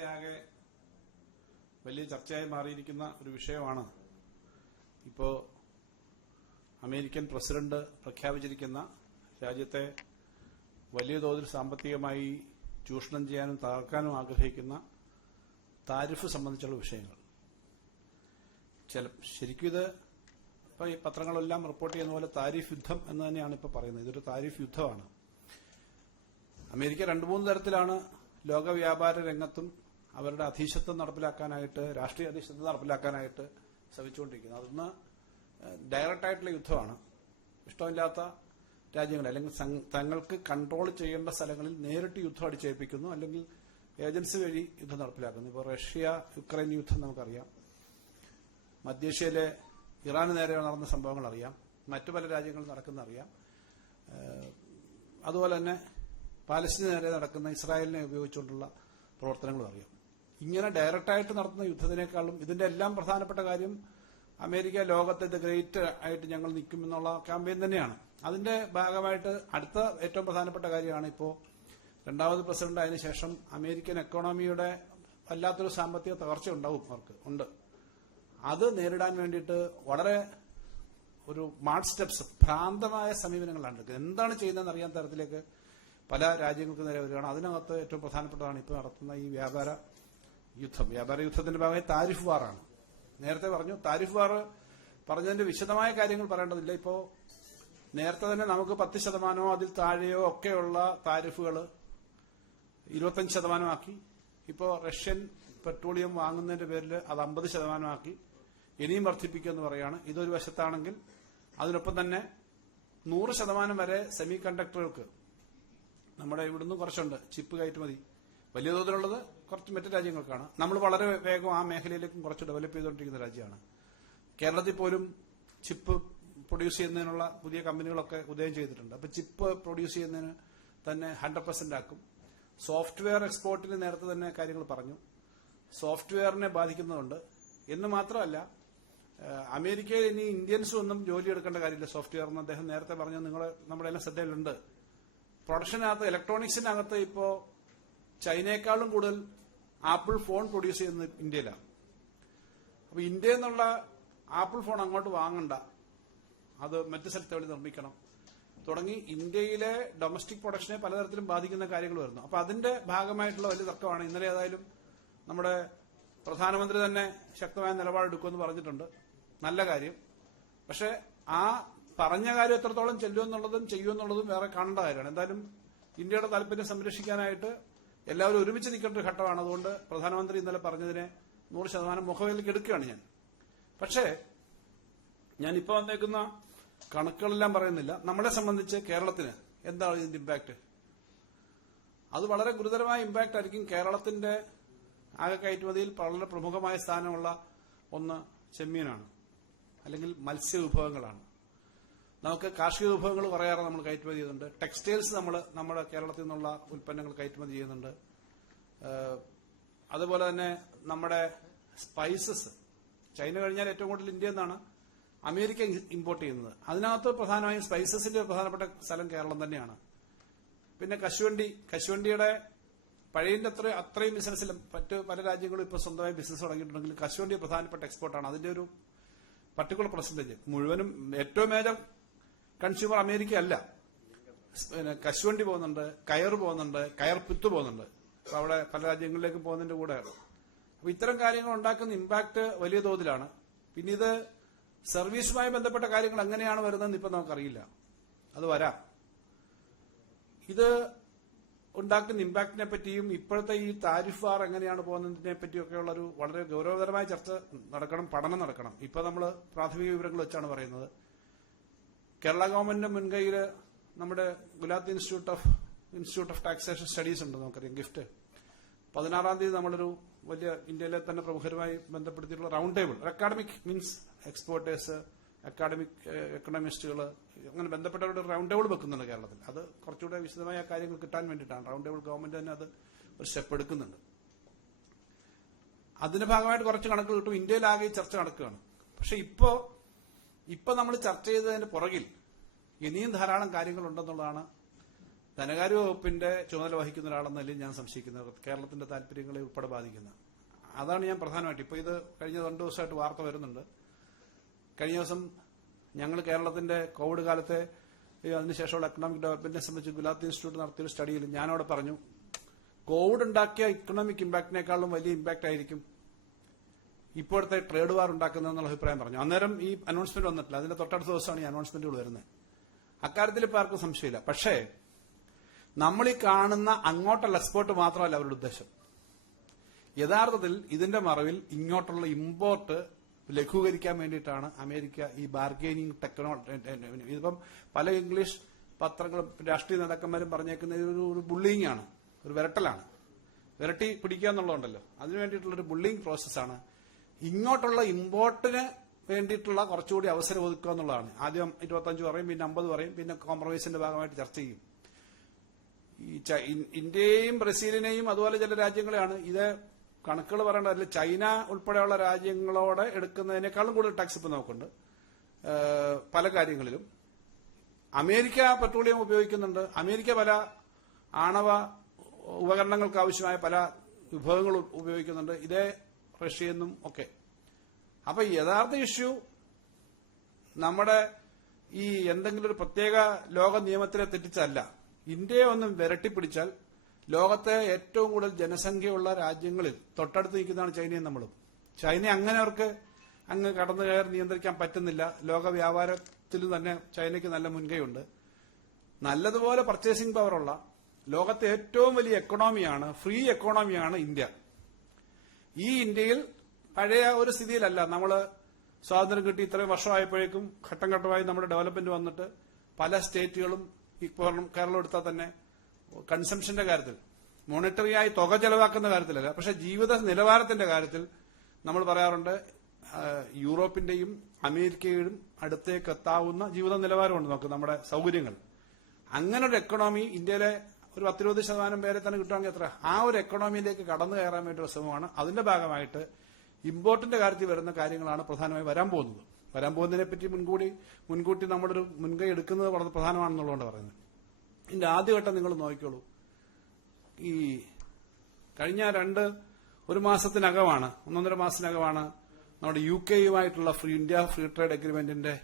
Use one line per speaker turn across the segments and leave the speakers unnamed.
രാജ്യത്തെ ആകെ വലിയ ചർച്ചയായി മാറിയിരിക്കുന്ന ഒരു വിഷയമാണ്. ഇപ്പോ അമേരിക്കൻ പ്രസിഡന്റ് പ്രഖ്യാപിച്ചിരിക്കുന്ന രാജ്യത്തെ വലിയ തോതിൽ സാമ്പത്തികമായി ചൂഷണം ചെയ്യാനും തകർക്കാനും ആഗ്രഹിക്കുന്ന താരിഫ് സംബന്ധിച്ചുള്ള വിഷയങ്ങൾ. ചില ശരിക്കും ഇത് ഇപ്പൊ ഈ പത്രങ്ങളെല്ലാം റിപ്പോർട്ട് ചെയ്യുന്ന പോലെ താരിഫ് യുദ്ധം എന്ന് തന്നെയാണ് ഇപ്പൊ പറയുന്നത്. ഇതൊരു താരിഫ് യുദ്ധമാണ്. അമേരിക്ക രണ്ടു മൂന്ന് തരത്തിലാണ് ലോകവ്യാപാര രംഗത്തും അവരുടെ അധീശത്വം നടപ്പിലാക്കാനായിട്ട് രാഷ്ട്രീയ അധീശത്വം നടപ്പിലാക്കാനായിട്ട് ശ്രമിച്ചുകൊണ്ടിരിക്കുന്നത് അതൊന്ന് ഡയറക്റ്റായിട്ടുള്ള യുദ്ധമാണ്. ഇഷ്ടമില്ലാത്ത രാജ്യങ്ങൾ അല്ലെങ്കിൽ തങ്ങൾക്ക് കൺട്രോൾ ചെയ്യേണ്ട സ്ഥലങ്ങളിൽ നേരിട്ട് യുദ്ധം അടിച്ചേൽപ്പിക്കുന്നു. അല്ലെങ്കിൽ ഏജൻസി വഴി യുദ്ധം നടപ്പിലാക്കുന്നു. ഇപ്പോൾ റഷ്യ യുക്രൈൻ യുദ്ധം നമുക്കറിയാം. മധ്യേഷ്യയിലെ ഇറാന് നേരെ നടന്ന സംഭവങ്ങൾ അറിയാം. മറ്റു പല രാജ്യങ്ങളിൽ നടക്കുന്ന അറിയാം. അതുപോലെ തന്നെ പാലസ്തീന് നേരെ നടക്കുന്ന ഇസ്രായേലിനെ ഉപയോഗിച്ചുകൊണ്ടുള്ള പ്രവർത്തനങ്ങളും അറിയാം. ഇങ്ങനെ ഡയറക്റ്റായിട്ട് നടത്തുന്ന യുദ്ധത്തിനേക്കാളും ഇതിന്റെ എല്ലാം പ്രധാനപ്പെട്ട കാര്യം അമേരിക്ക ലോകത്തെ ദ ഗ്രേറ്റ് ആയിട്ട് ഞങ്ങൾ നിൽക്കുമെന്നുള്ള ക്യാമ്പയിൻ തന്നെയാണ്. അതിന്റെ ഭാഗമായിട്ട് അടുത്ത ഏറ്റവും പ്രധാനപ്പെട്ട കാര്യമാണ് ഇപ്പോൾ രണ്ടാമത് പ്രസിഡന്റ് ആയതിനു ശേഷം അമേരിക്കൻ എക്കോണമിയുടെ വല്ലാത്തൊരു സാമ്പത്തിക തകർച്ച ഉണ്ടാവും അവർക്ക് ഉണ്ട്. അത് നേരിടാൻ വേണ്ടിയിട്ട് വളരെ ഒരു മാർട്ട് സ്റ്റെപ്സ് ഭ്രാന്തമായ സമീപനങ്ങളാണ് എടുക്കുന്നത്. എന്താണ് ചെയ്യുന്നതെന്ന് അറിയാൻ തരത്തിലേക്ക് പല രാജ്യങ്ങൾക്ക് നേരെ വരികയാണ്. അതിനകത്ത് ഏറ്റവും പ്രധാനപ്പെട്ടതാണ് ഇപ്പോൾ നടത്തുന്ന ഈ വ്യാപാര യുദ്ധം. വ്യാപാര യുദ്ധത്തിന്റെ ഭാഗമായി താരിഫ് വാറാണ് നേരത്തെ പറഞ്ഞു താരിഫ് വാർ പറഞ്ഞതിന്റെ വിശദമായ കാര്യങ്ങൾ പറയേണ്ടതില്ല. ഇപ്പോ നേരത്തെ തന്നെ നമുക്ക് പത്ത് ശതമാനമോ അതിൽ താഴെയോ ഒക്കെയുള്ള താരിഫുകൾ ഇരുപത്തഞ്ച് ശതമാനമാക്കി. ഇപ്പോ റഷ്യൻ പെട്രോളിയം വാങ്ങുന്നതിന്റെ പേരിൽ അത് അമ്പത് ശതമാനമാക്കി. ഇനിയും വർദ്ധിപ്പിക്കുമെന്ന് പറയാണ് ഇതൊരു വശത്താണെങ്കിൽ അതിനൊപ്പം തന്നെ നൂറ് ശതമാനം വരെ സെമി കണ്ടക്ടറുകൾക്ക് നമ്മുടെ ഇവിടുന്ന് കുറച്ചുണ്ട്. ചിപ്പ് കയറ്റുമതി. വലിയ തോതിലുള്ളത് കുറച്ച് മറ്റു രാജ്യങ്ങൾക്കാണ് നമ്മൾ വളരെ വേഗം ആ മേഖലയിലേക്കും കുറച്ച് ഡെവലപ്പ് ചെയ്തുകൊണ്ടിരിക്കുന്ന രാജ്യമാണ്. കേരളത്തിൽ പോലും ചിപ്പ് പ്രൊഡ്യൂസ് ചെയ്യുന്നതിനുള്ള പുതിയ കമ്പനികളൊക്കെ ഉദയം ചെയ്തിട്ടുണ്ട്. അപ്പൊ ചിപ്പ് പ്രൊഡ്യൂസ് ചെയ്യുന്നതിന് തന്നെ ഹൺഡ്രഡ് പെർസെന്റ് ആക്കും. സോഫ്റ്റ്വെയർ എക്സ്പോർട്ടിന് നേരത്തെ തന്നെ കാര്യങ്ങൾ പറഞ്ഞു. സോഫ്റ്റ്വെയറിനെ ബാധിക്കുന്നതുണ്ട് എന്ന് മാത്രമല്ല അമേരിക്കയിൽ ഇനി ഇന്ത്യൻസ് ഒന്നും ജോലി എടുക്കേണ്ട കാര്യമില്ല സോഫ്റ്റ്വെയർ എന്ന് അദ്ദേഹം നേരത്തെ പറഞ്ഞു നിങ്ങൾ നമ്മുടെ എല്ലാം ശ്രദ്ധയിലുണ്ട് പ്രൊഡക്ഷനകത്ത് ഇലക്ട്രോണിക്സിനകത്ത് ഇപ്പോ ചൈനയെക്കാളും കൂടുതൽ ആപ്പിൾ ഫോൺ പ്രൊഡ്യൂസ് ചെയ്യുന്നത് ഇന്ത്യയിലാണ്. അപ്പോൾ ഇന്ത്യയിൽ നിന്നുള്ള ആപ്പിൾ ഫോൺ അങ്ങോട്ട് വാങ്ങണ്ട. അത് മറ്റു സ്ഥലത്ത് വഴി നിർമ്മിക്കണം? തുടങ്ങി ഇന്ത്യയിലെ ഡൊമസ്റ്റിക് പ്രൊഡക്ഷനെ പലതരത്തിലും ബാധിക്കുന്ന കാര്യങ്ങൾ വരുന്നു. അപ്പോൾ അതിന്റെ ഭാഗമായിട്ടുള്ള വലിയ തർക്കമാണ് ഇന്നലെ ഏതായാലും നമ്മുടെ പ്രധാനമന്ത്രി തന്നെ ശക്തമായ നിലപാടെടുക്കുമെന്ന് പറഞ്ഞിട്ടുണ്ട്. നല്ല കാര്യം. പക്ഷെ ആ പറഞ്ഞ കാര്യം എത്രത്തോളം ചെല്ലുമെന്നുള്ളതും ചെയ്യുമെന്നുള്ളതും വേറെ കാണേണ്ട കാര്യമാണ്. എന്തായാലും ഇന്ത്യയുടെ താല്പര്യം സംരക്ഷിക്കാനായിട്ട് എല്ലാവരും ഒരുമിച്ച് നിൽക്കേണ്ട ഒരു ഘട്ടമാണ്. അതുകൊണ്ട് പ്രധാനമന്ത്രി ഇന്നലെ പറഞ്ഞതിനെ നൂറ് ശതമാനം മുഖവിലേക്ക് എടുക്കുകയാണ് ഞാൻ. പക്ഷേ ഞാൻ ഇപ്പോൾ വന്നേക്കുന്ന കണക്കുകളെല്ലാം പറയുന്നില്ല. നമ്മളെ സംബന്ധിച്ച് കേരളത്തിന് എന്താണ് ഇതിന്റെ ഇമ്പാക്ട് അത് വളരെ ഗുരുതരമായ ഇമ്പാക്ട് ആയിരിക്കും കേരളത്തിന്റെ ആകെ കയറ്റുമതിയിൽ വളരെ പ്രമുഖമായ സ്ഥാനമുള്ള ഒന്ന് ചെമ്മീനാണ്. അല്ലെങ്കിൽ മത്സ്യ മത്സ്യവിഭവങ്ങളാണ്. നമുക്ക് കാർഷിക വിഭവങ്ങൾ പറയാറ് നമ്മൾ കയറ്റുമതി ചെയ്യുന്നുണ്ട്. ടെക്സ്റ്റൈൽസ് നമ്മൾ നമ്മുടെ കേരളത്തിൽ നിന്നുള്ള ഉൽപ്പന്നങ്ങൾ കയറ്റുമതി ചെയ്യുന്നുണ്ട്. അതുപോലെ തന്നെ നമ്മുടെ സ്പൈസസ് ചൈന കഴിഞ്ഞാൽ ഏറ്റവും കൂടുതൽ ഇന്ത്യ എന്നാണ് അമേരിക്ക ഇമ്പോർട്ട് ചെയ്യുന്നത്. അതിനകത്ത് പ്രധാനമായും സ്പൈസസിന്റെ പ്രധാനപ്പെട്ട സ്ഥലം കേരളം തന്നെയാണ്. പിന്നെ കശുവണ്ടി. കശുവണ്ടിയുടെ പഴയതിന്റെ അത്ര അത്രയും ബിസിനസ്സിൽ മറ്റ് പല രാജ്യങ്ങളും ഇപ്പോൾ സ്വന്തമായി ബിസിനസ് തുടങ്ങിയിട്ടുണ്ടെങ്കിൽ കശുവണ്ടി പ്രധാനപ്പെട്ട എക്സ്പോർട്ടാണ് അതിന്റെ ഒരു പർട്ടിക്കുലർ പെർസെന്റേജ് മുഴുവനും ഏറ്റവും മേജർ കൺസ്യൂമർ അമേരിക്ക അല്ല പിന്നെ കശുവണ്ടി പോകുന്നുണ്ട് കയർ പോകുന്നുണ്ട് കയർ പിത്ത് പോകുന്നുണ്ട്. അപ്പൊ അവിടെ പല രാജ്യങ്ങളിലേക്ക് പോകുന്നതിന്റെ കൂടെ അപ്പൊ ഇത്തരം കാര്യങ്ങൾ ഉണ്ടാക്കുന്ന ഇമ്പാക്ട് വലിയ തോതിലാണ്. പിന്നെ ഇത് സർവീസുമായി ബന്ധപ്പെട്ട കാര്യങ്ങൾ എങ്ങനെയാണ് വരുന്നതെന്ന് ഇപ്പൊ നമുക്കറിയില്ല. അത് വരാം. ഇത് ഉണ്ടാക്കുന്ന ഇമ്പാക്റ്റിനെ പറ്റിയും ഇപ്പോഴത്തെ ഈ താരിഫ് വാർ എങ്ങനെയാണ് പോകുന്നതിനെ പറ്റിയൊക്കെയുള്ള ഒരു വളരെ ഗൗരവതരമായ ചർച്ച നടക്കണം പഠനം നടക്കണം. ഇപ്പൊ നമ്മൾ പ്രാഥമിക വിവരങ്ങൾ വെച്ചാണ് പറയുന്നത്. കേരള ഗവൺമെന്റിന്റെ മുൻകൈയിൽ നമ്മുടെ Gulati institute of institute of taxation studies ഉണ്ട് നമുക്കറിയാം ഗിഫ്റ്റ്. പതിനാറാം തീയതി നമ്മളൊരു വലിയ ഇന്ത്യയിലെ തന്നെ പ്രമുഖരുമായി ബന്ധപ്പെടുത്തിയിട്ടുള്ള round table academic means exporters academic എക്കണോമിസ്റ്റുകൾ അങ്ങനെ ബന്ധപ്പെട്ടവരുടെ റൗണ്ട് ടേബിൾ വെക്കുന്നുണ്ട് കേരളത്തിൽ. അത് കുറച്ചുകൂടെ വിശദമായ കാര്യങ്ങൾ കിട്ടാൻ വേണ്ടിയിട്ടാണ്. റൗണ്ട് ടേബിൾ ഗവൺമെന്റ് തന്നെ അത് ഒരു സ്റ്റെപ്പ് എടുക്കുന്നുണ്ട്. അതിന്റെ ഭാഗമായിട്ട് കുറച്ച് കണക്കുകൾ കിട്ടും. ഇന്ത്യയിലാകെ ചർച്ച നടക്കുകയാണ്. പക്ഷെ ഇപ്പോ ഇപ്പൊ നമ്മൾ ചർച്ച ചെയ്തതിന്റെ പുറകിൽ ഇനിയും ധാരാളം കാര്യങ്ങളുണ്ടെന്നുള്ളതാണ് ധനകാര്യ വകുപ്പിന്റെ ചുമതല വഹിക്കുന്ന ഒരാളെന്നല്ലേ ഞാൻ സംശയിക്കുന്നത്. കേരളത്തിന്റെ താല്പര്യങ്ങളെ ഉൾപ്പെടെ ബാധിക്കുന്ന. അതാണ് ഞാൻ പ്രധാനമായിട്ട്. ഇപ്പൊ ഇത് കഴിഞ്ഞ രണ്ടു ദിവസമായിട്ട് വാർത്ത വരുന്നുണ്ട്. കഴിഞ്ഞ ദിവസം ഞങ്ങൾ കേരളത്തിന്റെ കോവിഡ് കാലത്തെ അതിനുശേഷമുള്ള എക്കണോമിക് ഡെവലപ്മെന്റിനെ സംബന്ധിച്ച് ഗുലാത്തി ഇൻസ്റ്റിറ്റ്യൂട്ട് നടത്തിയൊരു സ്റ്റഡിയിൽ ഞാനവിടെ പറഞ്ഞു കോവിഡ് ഉണ്ടാക്കിയ ഇക്കണോമിക് ഇമ്പാക്ടിനേക്കാളും വലിയ ഇമ്പാക്ട് ആയിരിക്കും ഇപ്പോഴത്തെ ട്രേഡ് വാർ ഉണ്ടാക്കുന്നതെന്നുള്ള അഭിപ്രായം പറഞ്ഞു. അന്നേരം ഈ അനൗൺസ്മെന്റ് വന്നിട്ടില്ല. അതിന്റെ തൊട്ടടുത്ത ദിവസമാണ് ഈ അനൗൺസ്മെന്റുകൾ വരുന്നത്. അക്കാര്യത്തിൽ ഇപ്പോൾ ആർക്കും സംശയമില്ല. പക്ഷേ നമ്മൾ ഈ കാണുന്ന അങ്ങോട്ടുള്ള എക്സ്പോർട്ട് മാത്രമല്ല അവരുടെ ഉദ്ദേശം. യഥാർത്ഥത്തിൽ ഇതിന്റെ മറവിൽ ഇങ്ങോട്ടുള്ള ഇമ്പോർട്ട് ലഘൂകരിക്കാൻ വേണ്ടിയിട്ടാണ് അമേരിക്ക ഈ ബാർഗെയിനിങ് ടെക്നോളജി ഇതിപ്പം പല ഇംഗ്ലീഷ് പത്രങ്ങളും രാഷ്ട്രീയ നേതാക്കന്മാരും പറഞ്ഞേക്കുന്ന ഒരു ബുള്ളിങ് ആണ്. ഒരു വിരട്ടലാണ്. വിരട്ടി പിടിക്കുക എന്നുള്ളതുണ്ടല്ലോ. അതിനു വേണ്ടിയിട്ടുള്ള ഒരു ബുള്ളിങ് പ്രോസസ്സാണ് ഇങ്ങോട്ടുള്ള ഇമ്പോർട്ടിന് വേണ്ടിയിട്ടുള്ള കുറച്ചുകൂടി അവസരം ഒതുക്കുക എന്നുള്ളതാണ്. ആദ്യം ഇരുപത്തഞ്ച് പറയും പിന്നെ അമ്പത് പറയും പിന്നെ കോംപ്രമൈസിന്റെ ഭാഗമായിട്ട് ചർച്ച ചെയ്യും. ഈ ഇന്ത്യയെയും ബ്രസീലിനെയും അതുപോലെ ചില രാജ്യങ്ങളെയാണ് ഇത് കണക്കുകൾ പറയേണ്ടത്. അതിൽ ചൈന ഉൾപ്പെടെയുള്ള രാജ്യങ്ങളോട് എടുക്കുന്നതിനേക്കാളും കൂടുതൽ ടാക്സ് ഇപ്പം നമുക്കുണ്ട്. പല കാര്യങ്ങളിലും. അമേരിക്ക പെട്രോളിയം ഉപയോഗിക്കുന്നുണ്ട്. അമേരിക്ക പല ആണവ ഉപകരണങ്ങൾക്ക് ആവശ്യമായ പല വിഭവങ്ങൾ ഉപയോഗിക്കുന്നുണ്ട്. ഇതേ റഷ്യയെന്നും ഒക്കെ. അപ്പൊ യഥാർത്ഥ ഇഷ്യൂ നമ്മുടെ ഈ എന്തെങ്കിലും ഒരു പ്രത്യേക ലോക നിയമത്തിനെ തെറ്റിച്ചല്ല ഇന്ത്യയെ ഒന്ന് വിരട്ടിപ്പിടിച്ചാൽ ലോകത്തെ ഏറ്റവും കൂടുതൽ ജനസംഖ്യയുള്ള രാജ്യങ്ങളിൽ തൊട്ടടുത്ത് നിൽക്കുന്നതാണ് ചൈനയും നമ്മളും. ചൈന അങ്ങനെ അവർക്ക് അങ്ങ് കടന്നു കയറി നിയന്ത്രിക്കാൻ പറ്റുന്നില്ല. ലോക വ്യാപാരത്തിൽ തന്നെ ചൈനയ്ക്ക് നല്ല മുൻകൈയുണ്ട്. നല്ലതുപോലെ പർച്ചേസിംഗ് പവറുള്ള ലോകത്തെ ഏറ്റവും വലിയ എക്കണോമിയാണ് ഫ്രീ എക്കണോമിയാണ് ഇന്ത്യ. ഈ ഇന്ത്യയിൽ പഴയ ഒരു സ്ഥിതിയിലല്ല. നമ്മൾ സ്വാതന്ത്ര്യം കിട്ടി ഇത്രയും വർഷമായപ്പോഴേക്കും ഘട്ടം ഘട്ടമായി നമ്മുടെ ഡെവലപ്മെന്റ് വന്നിട്ട് പല സ്റ്റേറ്റുകളും ഇപ്പോൾ കേരളം എടുത്താൽ തന്നെ കൺസംഷന്റെ കാര്യത്തിൽ മോണിറ്ററി ആയി തുക ചെലവാക്കുന്ന കാര്യത്തിലല്ല. പക്ഷെ ജീവിത നിലവാരത്തിന്റെ കാര്യത്തിൽ നമ്മൾ പറയാറുണ്ട് യൂറോപ്പിന്റെയും അമേരിക്കയുടെയും അടുത്തേക്ക് എത്താവുന്ന ജീവിത നിലവാരമുണ്ട് നമുക്ക് നമ്മുടെ സൗകര്യങ്ങൾ. അങ്ങനെ ഒരു എക്കണോമി ഇന്ത്യയിലെ ഒരു പത്തിരുപത് ശതമാനം പേരെ തന്നെ കിട്ടുവാണെങ്കിൽ എത്ര? ആ ഒരു എക്കണോമിയിലേക്ക് കടന്നു കയറാൻ വേണ്ടി ഒരു ശ്രമമാണ്. അതിന്റെ ഭാഗമായിട്ട് ഇമ്പോർട്ടിന്റെ കാര്യത്തിൽ വരുന്ന കാര്യങ്ങളാണ് പ്രധാനമായി വരാൻ പോകുന്നത്. വരാൻ പോകുന്നതിനെ പറ്റി മുൻകൂടി മുൻകൂട്ടി നമ്മളൊരു മുൻകൈ എടുക്കുന്നത് വളരെ പ്രധാനമാണെന്നുള്ളതുകൊണ്ട് പറയുന്നത്. ഇതിന്റെ ആദ്യഘട്ടം നിങ്ങൾ നോക്കിക്കോളൂ. ഈ കഴിഞ്ഞ രണ്ട് ഒരു മാസത്തിനകമാണ് ഒന്നൊന്നര മാസത്തിനകമാണ് നമ്മുടെ യു കെയുമായിട്ടുള്ള ഫ്രീ ഇന്ത്യ ഫ്രീ ട്രേഡ് അഗ്രിമെന്റിന്റെ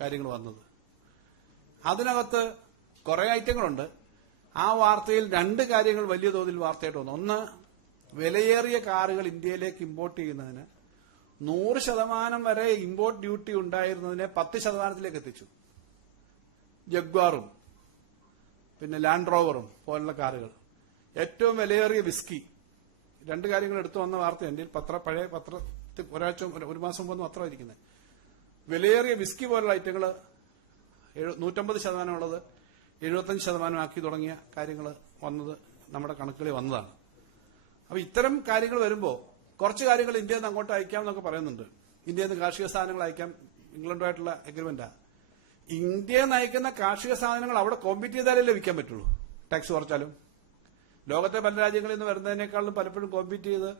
കാര്യങ്ങൾ വന്നത്. അതിനകത്ത് കുറെ ഐറ്റങ്ങളുണ്ട് ആ വാർത്തയിൽ രണ്ട് കാര്യങ്ങൾ വലിയ തോതിൽ വാർത്തയായിട്ട് വന്നു. ഒന്ന് വിലയേറിയ കാറുകൾ ഇന്ത്യയിലേക്ക് ഇമ്പോർട്ട് ചെയ്യുന്നതിന് നൂറ് ശതമാനം വരെ ഇമ്പോർട്ട് ഡ്യൂട്ടി ഉണ്ടായിരുന്നതിനെ പത്ത് ശതമാനത്തിലേക്ക് എത്തിച്ചു. ജഗ്വാറും പിന്നെ ലാൻഡ് റോവറും പോലുള്ള കാറുകൾ. ഏറ്റവും വിലയേറിയ വിസ്കി രണ്ട് കാര്യങ്ങൾ എടുത്തു വന്ന വാർത്ത എന്റെ പത്ര പഴയ പത്ര ഒരാഴ്ച ഒരു- മാസം മുമ്പ് പത്രം ഇരിക്കുന്നത് വിലയേറിയ വിസ്കി പോലുള്ള ഐറ്റങ്ങൾ നൂറ്റമ്പത് ശതമാനം ഉള്ളത് എഴുപത്തഞ്ച് ശതമാനമാക്കി തുടങ്ങിയ കാര്യങ്ങൾ വന്നത് നമ്മുടെ കണക്കുകളിൽ വന്നതാണ്. അപ്പോൾ ഇത്തരം കാര്യങ്ങൾ വരുമ്പോൾ കുറച്ച് കാര്യങ്ങൾ ഇന്ത്യയിൽ നിന്ന് അങ്ങോട്ട് അയക്കാം എന്നൊക്കെ പറയുന്നുണ്ട്. ഇന്ത്യയിൽ നിന്ന് കാർഷിക സാധനങ്ങൾ അയക്കാം. ഇംഗ്ലണ്ടുമായിട്ടുള്ള എഗ്രിമെന്റാ ഇന്ത്യയിൽ നിന്ന് അയക്കുന്ന കാർഷിക സാധനങ്ങൾ അവിടെ കോമ്പീറ്റ് ചെയ്താലേ ലഭിക്കാൻ പറ്റുള്ളൂ. ടാക്സ് കുറച്ചാലും. ലോകത്തെ പല രാജ്യങ്ങളിൽ നിന്ന് വരുന്നതിനേക്കാളും പലപ്പോഴും കോമ്പീറ്റ് ചെയ്ത്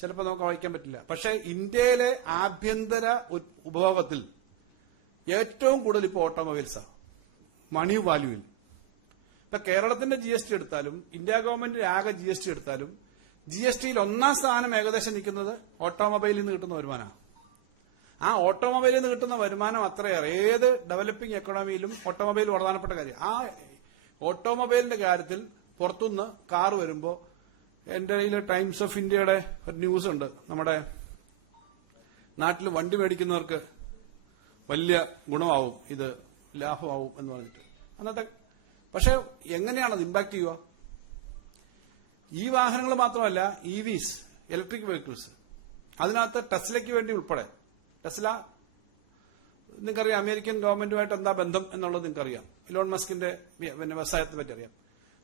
ചിലപ്പോൾ നമുക്ക് വഹിക്കാൻ പറ്റില്ല. പക്ഷേ ഇന്ത്യയിലെ ആഭ്യന്തര ഉപഭോഗത്തിൽ ഏറ്റവും കൂടുതൽ ഇപ്പോൾ ഓട്ടോമൊബൈൽസാണ് മണി വാല്യൂവിൽ ഇപ്പൊ കേരളത്തിന്റെ ജി എസ് ടി എടുത്താലും ഇന്ത്യ ഗവൺമെന്റിന്റെ ആകെ ജി എസ് ടി എടുത്താലും ജി എസ് ടിയിൽ ഒന്നാം സ്ഥാനം ഏകദേശം നിൽക്കുന്നത് ഓട്ടോമൊബൈലിൽ നിന്ന് കിട്ടുന്ന വരുമാനമാണ്. ആ ഓട്ടോമൊബൈലിൽ നിന്ന് കിട്ടുന്ന വരുമാനം അത്രയേറെ. ഏത് ഡെവലപ്പിംഗ് എക്കണോമിയിലും ഓട്ടോമൊബൈൽ പ്രധാനപ്പെട്ട കാര്യം. ആ ഓട്ടോമൊബൈലിന്റെ കാര്യത്തിൽ പുറത്തുനിന്ന് കാർ വരുമ്പോൾ എന്റെ കയ്യിൽ ടൈംസ് ഓഫ് ഇന്ത്യയുടെ ഒരു ന്യൂസ് ഉണ്ട്. നമ്മുടെ നാട്ടിൽ വണ്ടി മേടിക്കുന്നവർക്ക് വലിയ ഗുണമാവും. ഇത് ലാഭമാവും എന്ന് പറഞ്ഞിട്ട്. അന്നത്തെ പക്ഷെ എങ്ങനെയാണ് അത് ഇമ്പാക്ട് ചെയ്യുക? ഈ വാഹനങ്ങൾ മാത്രമല്ല ഇ വിസ് ഇലക്ട്രിക് വെഹിക്കിൾസ് അതിനകത്ത് ടെസ്ലയ്ക്ക് വേണ്ടി ഉൾപ്പെടെ ടെസ്ല നിങ്ങൾക്കറിയാം അമേരിക്കൻ ഗവൺമെന്റുമായിട്ട് എന്താ ബന്ധം എന്നുള്ളത് നിങ്ങൾക്കറിയാം. ഇലോൺ മസ്കിന്റെ പിന്നെ വ്യവസായത്തെ പറ്റി അറിയാം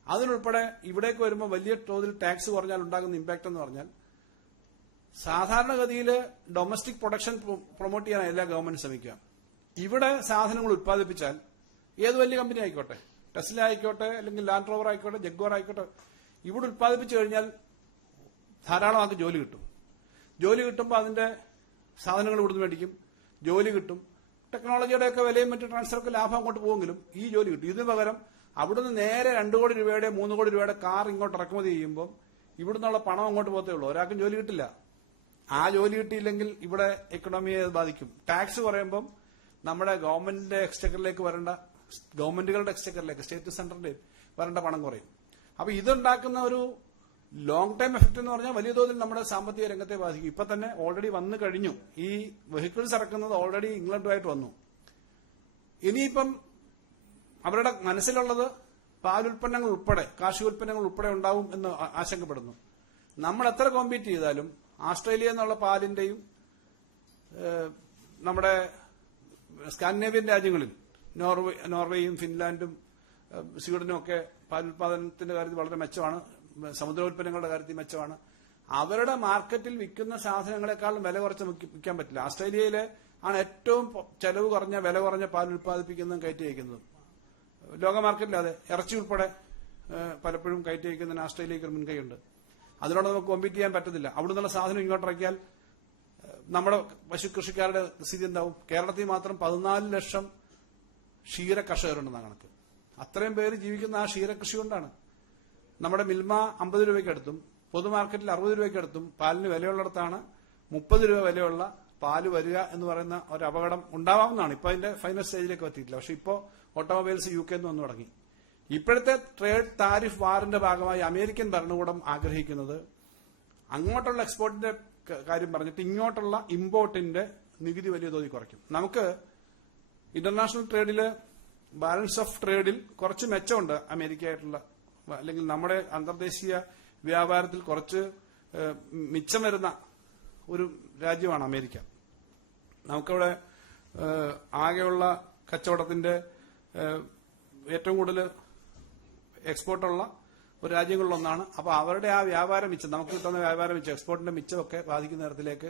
അതിനുൾപ്പെടെ ഇവിടേക്ക് വരുമ്പോൾ വലിയ തോതിൽ ടാക്സ് കുറഞ്ഞാൽ ഉണ്ടാകുന്ന ഇമ്പാക്ട് എന്ന് പറഞ്ഞാൽ സാധാരണഗതിയിൽ ഡൊമസ്റ്റിക് പ്രൊഡക്ഷൻ പ്രൊമോട്ട് ചെയ്യാൻ എല്ലാ ഗവൺമെന്റ് ശ്രമിക്കുക. ഇവിടെ സാധനങ്ങൾ ഉത്പാദിപ്പിച്ചാൽ ഏത് വലിയ കമ്പനി ആയിക്കോട്ടെ? ടെസ്ല ആയിക്കോട്ടെ അല്ലെങ്കിൽ ലാൻഡ് റോവർ ആയിക്കോട്ടെ ജഗ്വാർ ആയിക്കോട്ടെ ഇവിടെ ഉത്പാദിപ്പിച്ചു കഴിഞ്ഞാൽ ധാരാളം ആൾക്ക് ജോലി കിട്ടും. ജോലി കിട്ടുമ്പോൾ അതിന്റെ സാധനങ്ങൾ ഇവിടുന്ന് മേടിക്കും. ജോലി കിട്ടും. ടെക്നോളജിയുടെ ഒക്കെ വിലയും മറ്റു ട്രാൻസ്ഫറൊക്കെ ലാഭം അങ്ങോട്ട് പോകുമെങ്കിലും ഈ ജോലി കിട്ടും. ഇതിന് പകരം അവിടുന്ന് നേരെ രണ്ടു കോടി രൂപയുടെ മൂന്ന് കോടി രൂപയുടെ കാർ ഇങ്ങോട്ട് ഇറക്കുമതി ചെയ്യുമ്പോൾ ഇവിടുന്നുള്ള പണം അങ്ങോട്ട് പോകത്തേ ഉള്ളൂ. ഒരാൾക്കും ജോലി കിട്ടില്ല. ആ ജോലി കിട്ടിയില്ലെങ്കിൽ ഇവിടെ എക്കണോമിയെ ബാധിക്കും. ടാക്സ് കുറയുമ്പം നമ്മുടെ ഗവൺമെന്റിന്റെ എക്സ്ചക്കറിലേക്ക് വരേണ്ട ഗവൺമെന്റുകളുടെ എക്സ്റ്റേക്കറിലേക്ക് സ്റ്റേറ്റ് സെന്ററിൽ വരേണ്ട പണം കുറയും. അപ്പൊ ഇതുണ്ടാക്കുന്ന ഒരു ലോങ് ടൈം എഫക്ട് എന്ന് പറഞ്ഞാൽ വലിയ തോതിൽ നമ്മുടെ സാമ്പത്തിക രംഗത്തെ ബാധിക്കും. ഇപ്പൊ തന്നെ ഓൾറെഡി വന്നു കഴിഞ്ഞു. ഈ വെഹിക്കിൾസ് ഇറക്കുന്നത് ഓൾറെഡി ഇംഗ്ലണ്ടുമായിട്ട് വന്നു. ഇനിയിപ്പം അവരുടെ മനസ്സിലുള്ളത് പാലുൽപ്പന്നങ്ങൾ ഉൾപ്പെടെ കാർഷിക ഉൽപ്പന്നങ്ങൾ ഉൾപ്പെടെ ഉണ്ടാവും എന്ന് ആശങ്കപ്പെടുന്നു. നമ്മൾ എത്ര കോമ്പീറ്റ് ചെയ്താലും ആസ്ട്രേലിയ എന്നുള്ള പാലിന്റെയും നമ്മുടെ സ്കാൻഡിനേവിയൻ രാജ്യങ്ങളിൽ നോർവേ നോർവേയും ഫിൻലാൻഡും സ്വീഡനും ഒക്കെ പാലുൽപാദനത്തിന്റെ കാര്യത്തിൽ വളരെ മെച്ചമാണ്. സമുദ്രോൽപ്പന്നങ്ങളുടെ കാര്യത്തിൽ മെച്ചമാണ്. അവരുടെ മാർക്കറ്റിൽ വിൽക്കുന്ന സാധനങ്ങളെക്കാളും വില കുറച്ച് വിൽക്ക- വിൽക്കാൻ പറ്റില്ല. ആസ്ട്രേലിയയിലെ ആണ് ഏറ്റവും ചെലവ് കുറഞ്ഞ വില കുറഞ്ഞ പാൽ ഉൽപ്പാദിപ്പിക്കുന്നതും കയറ്റി അയക്കുന്നതും ലോക മാർക്കറ്റിൽ അതെ. ഇറച്ചി ഉൾപ്പെടെ പലപ്പോഴും കയറ്റി അയക്കുന്നതിന് ആസ്ട്രേലിയക്ക് ഒരു മുൻകൈയുണ്ട്. അതിനോട് നമുക്ക് കോമ്പീറ്റ് ചെയ്യാൻ പറ്റത്തില്ല. അവിടെ നിന്നുള്ള സാധനം ഇങ്ങോട്ട് ഇറക്കിയാൽ നമ്മുടെ പശു കൃഷിക്കാരുടെ സ്ഥിതി എന്താവും? കേരളത്തിൽ മാത്രം പതിനാല് ലക്ഷം ക്ഷീര കർഷകരുണ്ടെന്ന കണക്ക്. അത്രയും പേര് ജീവിക്കുന്ന ആ ക്ഷീര കൃഷി കൊണ്ടാണ്. നമ്മുടെ മിൽമ അമ്പത് രൂപയ്ക്ക് അടുത്തും പൊതുമാർക്കറ്റിൽ അറുപത് രൂപയ്ക്ക് അടുത്തും പാലിന് വിലയുള്ളിടത്താണ് മുപ്പത് രൂപ വിലയുള്ള പാൽ വരിക എന്ന് പറയുന്ന ഒരു അപകടം ഉണ്ടാവാമെന്നാണ് ഇപ്പൊ അതിന്റെ ഫൈനൽ സ്റ്റേജിലേക്ക് എത്തിയിട്ടില്ല. പക്ഷെ ഇപ്പോ ഓട്ടോമൊബൈൽസ് യു കെ വന്നു തുടങ്ങി. ഇപ്പോഴത്തെ ട്രേഡ് താരിഫ് വാറിന്റെ ഭാഗമായി അമേരിക്കൻ ഭരണകൂടം ആഗ്രഹിക്കുന്നത് അങ്ങോട്ടുള്ള എക്സ്പോർട്ടിന്റെ കാര്യം പറഞ്ഞിട്ട് ഇങ്ങോട്ടുള്ള ഇമ്പോർട്ടിന്റെ നികുതി വലിയ തോതിൽ കുറയ്ക്കും. നമുക്ക് ഇന്റർനാഷണൽ ട്രേഡിൽ ബാലൻസ് ഓഫ് ട്രേഡിൽ കുറച്ച് മെച്ചമുണ്ട് അമേരിക്കയായിട്ടുള്ള അല്ലെങ്കിൽ നമ്മുടെ അന്തർദേശീയ വ്യാപാരത്തിൽ കുറച്ച് മിച്ചം വരുന്ന ഒരു രാജ്യമാണ് അമേരിക്ക. നമുക്കവിടെ ആകെയുള്ള കച്ചവടത്തിന്റെ ഏറ്റവും കൂടുതൽ എക്സ്പോർട്ടുള്ള ഒരു രാജ്യങ്ങളിലൊന്നാണ്. അപ്പോൾ അവരുടെ ആ വ്യാപാരം മിച്ചം നമുക്ക് കിട്ടുന്ന വ്യാപാരം മിച്ചം എക്സ്പോർട്ടിന്റെ മിച്ചമൊക്കെ ബാധിക്കുന്ന തരത്തിലേക്ക്